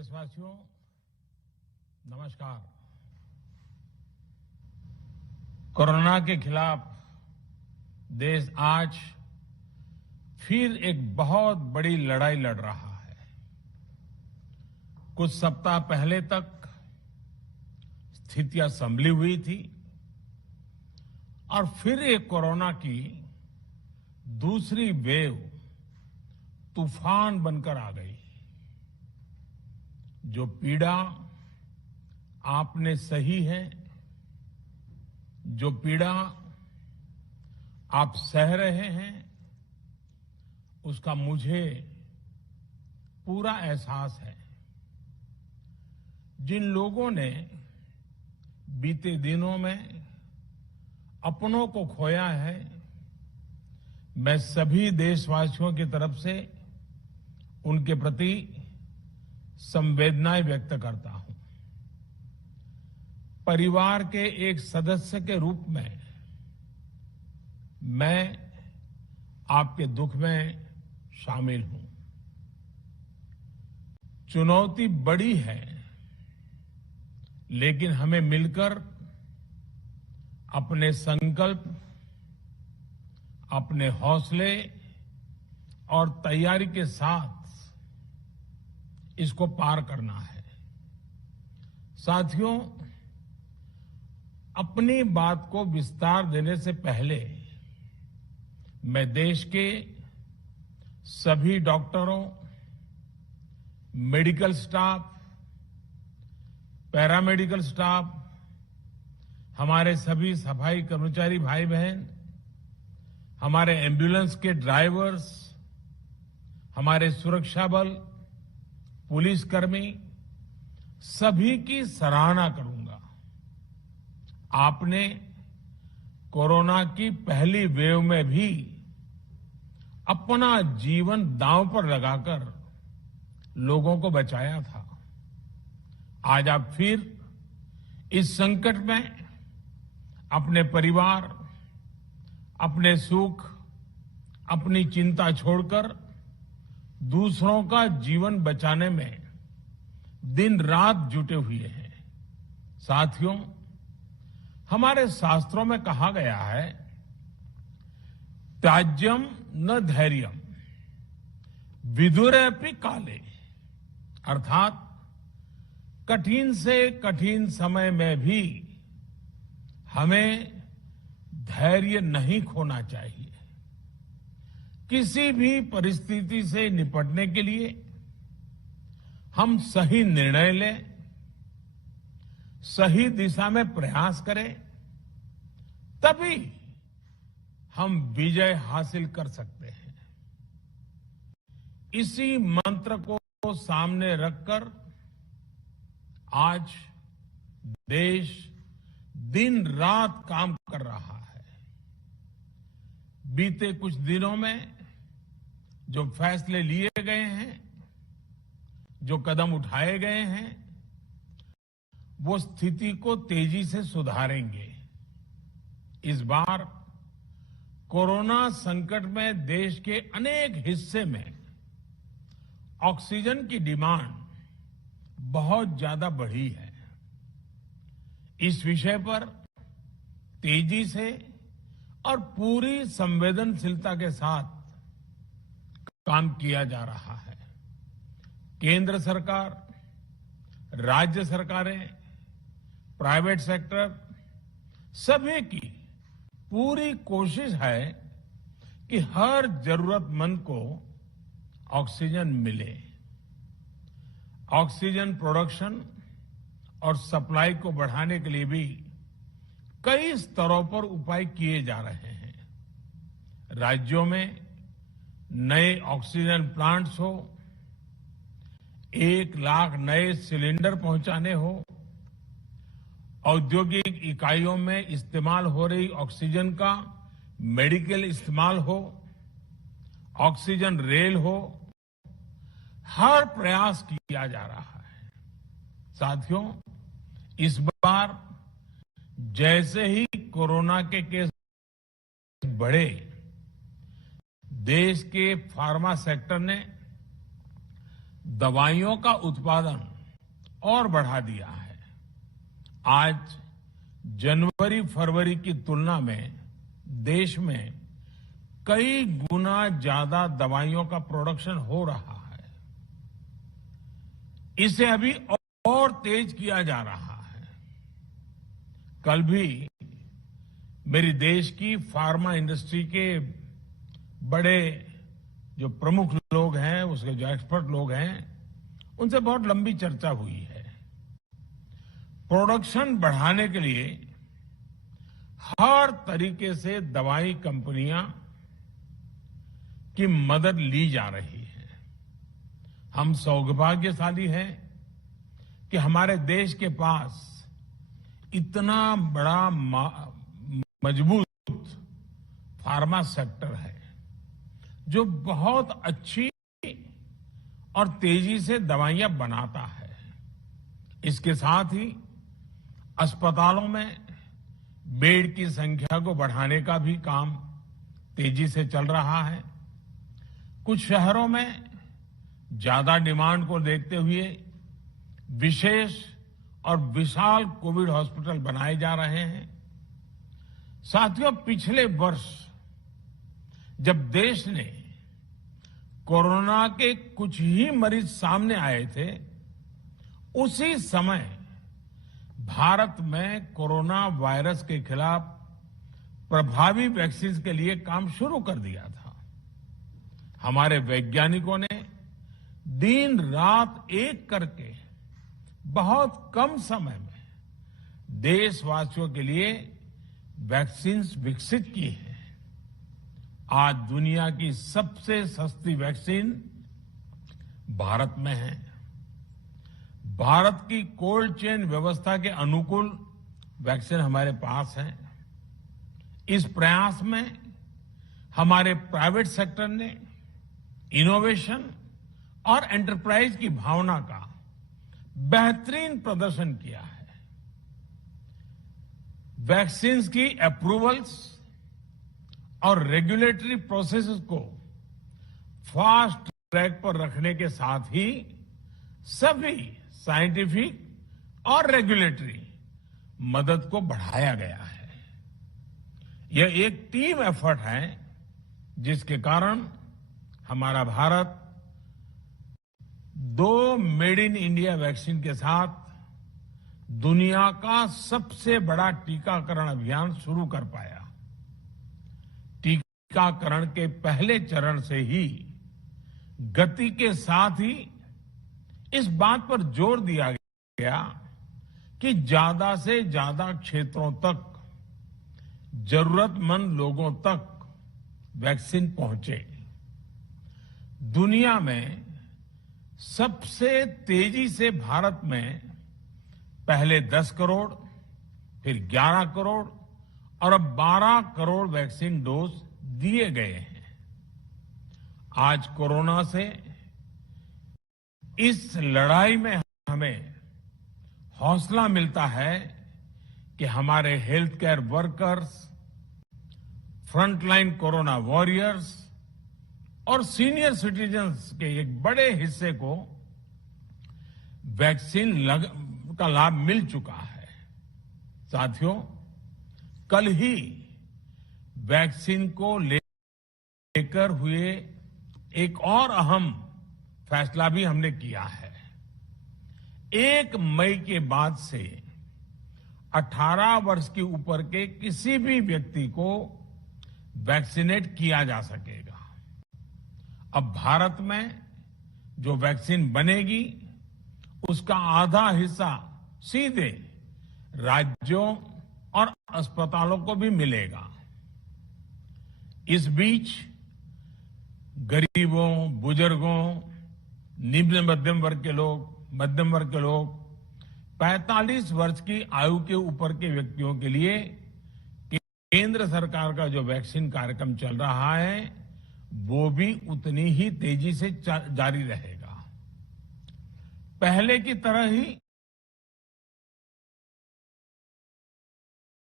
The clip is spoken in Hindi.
देशवासियों, नमस्कार। कोरोना के खिलाफ देश आज फिर एक बहुत बड़ी लड़ाई लड़ रहा है। कुछ सप्ताह पहले तक स्थितियां संभली हुई थी और फिर एक कोरोना की दूसरी वेव तूफान बनकर आ गई। जो पीड़ा आपने सही है, जो पीड़ा आप सह रहे हैं, उसका मुझे पूरा एहसास है। जिन लोगों ने बीते दिनों में अपनों को खोया है, मैं सभी देशवासियों की तरफ से उनके प्रति संवेदनाएं व्यक्त करता हूं। परिवार के एक सदस्य के रूप में मैं आपके दुख में शामिल हूं। चुनौती बड़ी है, लेकिन हमें मिलकर अपने संकल्प, अपने हौसले और तैयारी के साथ इसको पार करना है। साथियों, अपनी बात को विस्तार देने से पहले मैं देश के सभी डॉक्टरों, मेडिकल स्टाफ, पैरामेडिकल स्टाफ, हमारे सभी सफाई कर्मचारी भाई बहन, हमारे एम्बुलेंस के ड्राइवर्स, हमारे सुरक्षा बल, पुलिसकर्मी, सभी की सराहना करूंगा। आपने कोरोना की पहली वेव में भी अपना जीवन दांव पर लगाकर लोगों को बचाया था। आज आप फिर इस संकट में अपने परिवार, अपने सुख, अपनी चिंता छोड़कर दूसरों का जीवन बचाने में दिन रात जुटे हुए हैं। साथियों, हमारे शास्त्रों में कहा गया है, त्याज्यम न धैर्यम विदुरेऽपि काले, अर्थात कठिन से कठिन समय में भी हमें धैर्य नहीं खोना चाहिए। किसी भी परिस्थिति से निपटने के लिए हम सही निर्णय लें, सही दिशा में प्रयास करें, तभी हम विजय हासिल कर सकते हैं। इसी मंत्र को सामने रखकर आज देश दिन रात काम कर रहा है। बीते कुछ दिनों में जो फैसले लिए गए हैं, जो कदम उठाए गए हैं, वो स्थिति को तेजी से सुधारेंगे। इस बार कोरोना संकट में देश के अनेक हिस्से में ऑक्सीजन की डिमांड बहुत ज्यादा बढ़ी है। इस विषय पर तेजी से और पूरी संवेदनशीलता के साथ काम किया जा रहा है। केंद्र सरकार, राज्य सरकारें, प्राइवेट सेक्टर, सभी की पूरी कोशिश है कि हर जरूरतमंद को ऑक्सीजन मिले। ऑक्सीजन प्रोडक्शन और सप्लाई को बढ़ाने के लिए भी कई स्तरों पर उपाय किए जा रहे हैं। राज्यों में नए ऑक्सीजन प्लांट्स हो, 1 लाख नए सिलेंडर पहुंचाने हो, औद्योगिक इकाइयों में इस्तेमाल हो रही ऑक्सीजन का मेडिकल इस्तेमाल हो, ऑक्सीजन रेल हो, हर प्रयास किया जा रहा है। साथियों, इस बार जैसे ही कोरोना के केस बढ़े, देश के फार्मा सेक्टर ने दवाइयों का उत्पादन और बढ़ा दिया है। आज जनवरी फरवरी की तुलना में देश में कई गुना ज्यादा दवाइयों का प्रोडक्शन हो रहा है। इसे अभी और तेज किया जा रहा है। कल भी मेरी देश की फार्मा इंडस्ट्री के बड़े जो प्रमुख लोग हैं, उसके जो एक्सपर्ट लोग हैं, उनसे बहुत लंबी चर्चा हुई है। प्रोडक्शन बढ़ाने के लिए हर तरीके से दवाई कंपनियां की मदद ली जा रही है। हम सौभाग्यशाली हैं कि हमारे देश के पास इतना बड़ा मजबूत फार्मा सेक्टर है जो बहुत अच्छी और तेजी से दवाइयां बनाता है। इसके साथ ही अस्पतालों में बेड की संख्या को बढ़ाने का भी काम तेजी से चल रहा है। कुछ शहरों में ज्यादा डिमांड को देखते हुए विशेष और विशाल कोविड हॉस्पिटल बनाए जा रहे हैं। साथियों, पिछले वर्ष जब देश ने कोरोना के कुछ ही मरीज सामने आए थे, उसी समय भारत में कोरोना वायरस के खिलाफ प्रभावी वैक्सीन के लिए काम शुरू कर दिया था। हमारे वैज्ञानिकों ने दिन रात एक करके बहुत कम समय में देशवासियों के लिए वैक्सीन विकसित की है। आज दुनिया की सबसे सस्ती वैक्सीन भारत में है। भारत की कोल्ड चेन व्यवस्था के अनुकूल वैक्सीन हमारे पास है। इस प्रयास में हमारे प्राइवेट सेक्टर ने इनोवेशन और एंटरप्राइज की भावना का बेहतरीन प्रदर्शन किया है। वैक्सीन्स की अप्रूवल्स और रेगुलेटरी प्रोसेसेस को फास्ट ट्रैक पर रखने के साथ ही सभी साइंटिफिक और रेगुलेटरी मदद को बढ़ाया गया है। यह एक टीम एफर्ट है जिसके कारण हमारा Bharat 2 made in India vaccine के साथ दुनिया का सबसे बड़ा टीकाकरण अभियान शुरू कर पाया। टीकाकरण के पहले चरण से ही गति के साथ ही इस बात पर जोर दिया गया कि ज्यादा से ज्यादा क्षेत्रों तक जरूरतमंद लोगों तक वैक्सीन पहुंचे। दुनिया में सबसे तेजी से भारत में पहले 10 करोड़, फिर 11 करोड़ और अब 12 करोड़ वैक्सीन डोज दिए गए हैं। आज कोरोना से इस लड़ाई में हमें हौसला मिलता है कि हमारे health care workers, frontline corona warriors और सीनियर सिटीजन्स के एक बड़े हिस्से को वैक्सीन का लाभ मिल चुका है। साथियों, कल ही वैक्सीन को लेकर हुए एक और अहम फैसला भी हमने किया है। 1 मई के बाद से 18 वर्ष के ऊपर के किसी भी व्यक्ति को वैक्सीनेट किया जा सकेगा। अब भारत में जो वैक्सीन बनेगी उसका आधा हिस्सा सीधे राज्यों और अस्पतालों को भी मिलेगा। इस बीच गरीबों, बुजुर्गों, निम्न मध्यम वर्ग के लोग 45 वर्ष की आयु के ऊपर के व्यक्तियों के लिए केंद्र सरकार का जो वैक्सीन कार्यक्रम चल रहा है वो भी उतनी ही तेजी से जारी रहेगा। पहले की तरह ही